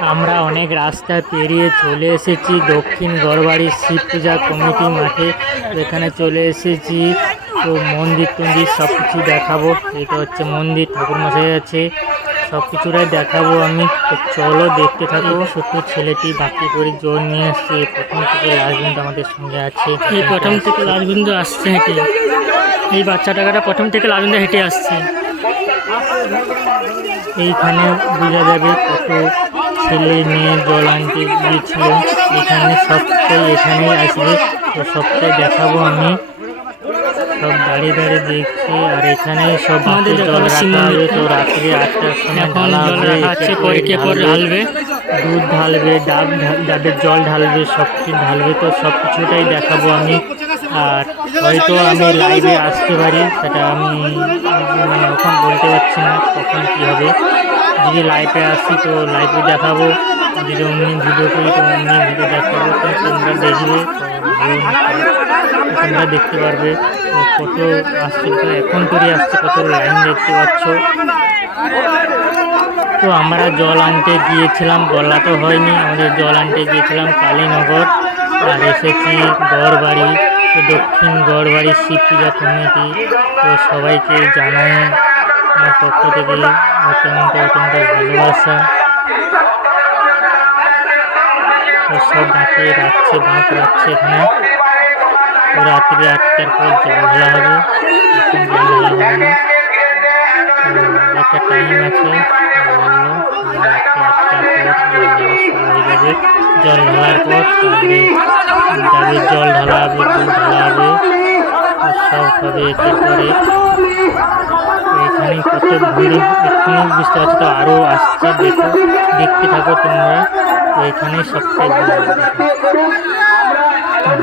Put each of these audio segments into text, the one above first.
আমরা অনেক রাস্তা পেরিয়ে চলে এসেছি। দক্ষিণ গড়বাড়ি শিব পূজা কমিটি মাঠে এখানে চলে এসেছি। তো মন্দির টন্দির সব কিছু দেখাবো। এটা হচ্ছে মন্দির ঠাকুরমশাই আছে। সব কিছুটাই দেখাবো আমি। চলো দেখতে থাকো। ছোট্ট ছেলেটি বাকি করে জোর নিয়ে আসছে। প্রথম থেকে লাস্ট আমাদের সঙ্গে আছে। এই প্রথম থেকে লাস্ট আসছে হেঁটে। এই বাচ্চা টাকাটা প্রথম থেকে লাস্ট হেঁটে আসছে। এইখানে বোঝা যাবে কত ছেলে মেয়ে জল আনতে গিয়েছিল এখানে সবটাই এখানেই আসবে। তো সবটাই দেখাবো আমি। সব দাঁড়িয়ে দাঁড়িয়ে দেখছি। আর এখানে সব আমাদের জল রাখা হবে। তো। রাত্রি আটটার সময় এখন ঢালা হবে। ঢালবে। দুধ ঢালবে ডাব ডাবের জল ঢালবে সব কিছু ঢালবে। তো সব কিছুটাই দেখাবো আমি। আর হয়তো আমি লাইভে আসতে পারি। সেটা আমি মানে এখন বলতে পারছি না কখন কী হবে। যদি লাইভে আসি তো লাইভে দেখাবো। যদি অমনি ভিডিও করি তো অমনি ভিডিও দেখাবো। তো তোমরা দেখবে তোমরা দেখতে পারবে কত আসছে এখন করে আসছে কত লাইন দেখতে পাচ্ছ। তো আমরা জল আনতে গিয়েছিলাম বলা তো হয়নি। আমাদের জল আনতে গিয়েছিলাম কালীনগর, আর এসেছি গড়বাড়ি। দক্ষিণ গড়বাড়ি শিব পূজা কমিটি, তো সবাইকে জানাই আমার পক্ষ থেকে অত্যন্ত অত্যন্ত ভালোবাসা সব বাঁকে রাখছে বাঁক রাখছে এখানে। রাত্রি আটটার পর জল ঢালা হবে এখন জল ঢালা হবে না। একটা টাইম আছে, বলল আটটার পর জল ঢালা শুরু যাবে। জল ঢালার পর তারপরে ডাবের জল ঢালা হবে, দুধ ঢালা হবে। সব হবে একের পরে তো এখানে কত ভিড় এখানে বুঝতে পারছ তো আরও আসছে, দেখো, দেখতে থাকো তোমরা। এখানে সবটাই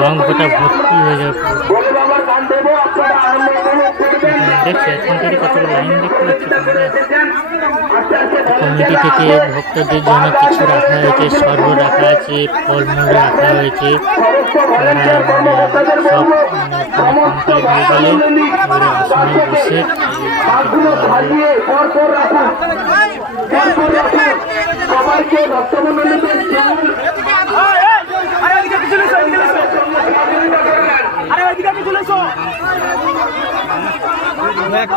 রং গোটা ভর্তি হয়ে যাবে। দেখছ এখন থেকে কত লাইন দেখতে পাচ্ছি তোমরা? কমিটি থেকে ভক্তদের জন্য কিছু রাখা হয়েছে শরবত রাখা আছে ফলমূল রাখা হয়েছে। সব মানে হয়ে গেলে এবারে আসনে বসে সবাইকে ভক্তমন্ডলীকে তো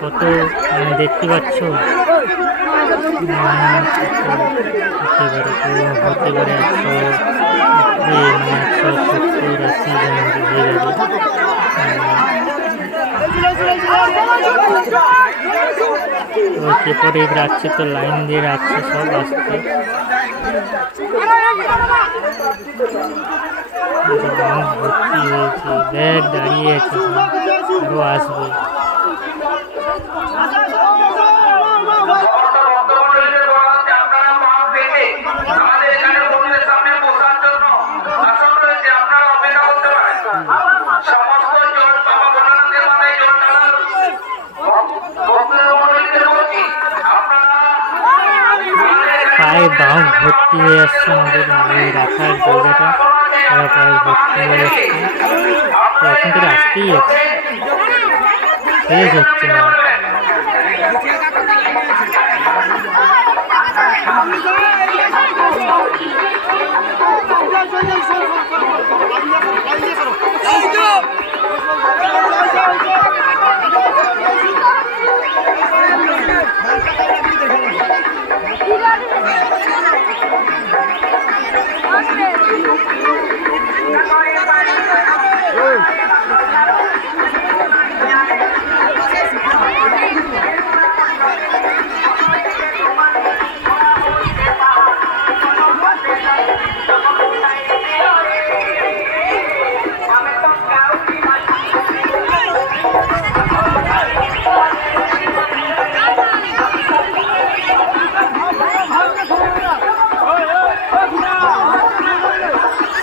কত মানে দেখতে পাচ্ছ? হতে পারে হতে পারে একশো একশো সত্তর আশি হয়ে যাবে পরে রাখছে তো লাইন দিয়ে রাখছে সব ব্যাংক ভর্তি হয়েছে ব্যাগ দাঁড়িয়ে আছে। আরও আসবে পায়ে বাঁক ভর্তি হয়ে আসছে আমাদের রাখার জায়গাটা তারা প্রায় ভর্তি হয়ে যাচ্ছে এখন থেকে আসতেই যাচ্ছে না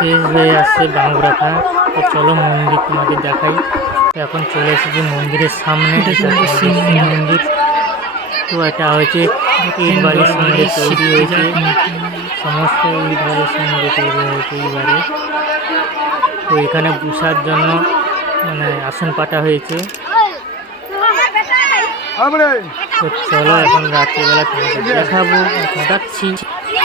শেষ হয়ে আসছে বাঁকুড়াটা। তো চলো মন্দির তোমাকে দেখাই। তো এখন চলে এসেছি মন্দিরের সামনে। এটা মন্দির তো এটা হয়েছে ইট বাড়ির সঙ্গে তৈরি হয়েছে। সমস্ত ইট বাড়ির সঙ্গে তৈরি হয়েছে এইবারে তো এখানে বসার জন্য মানে আসন পাতা হয়েছে। তো চলো এখন রাত্রিবেলা দেখাবো। এখন যাচ্ছি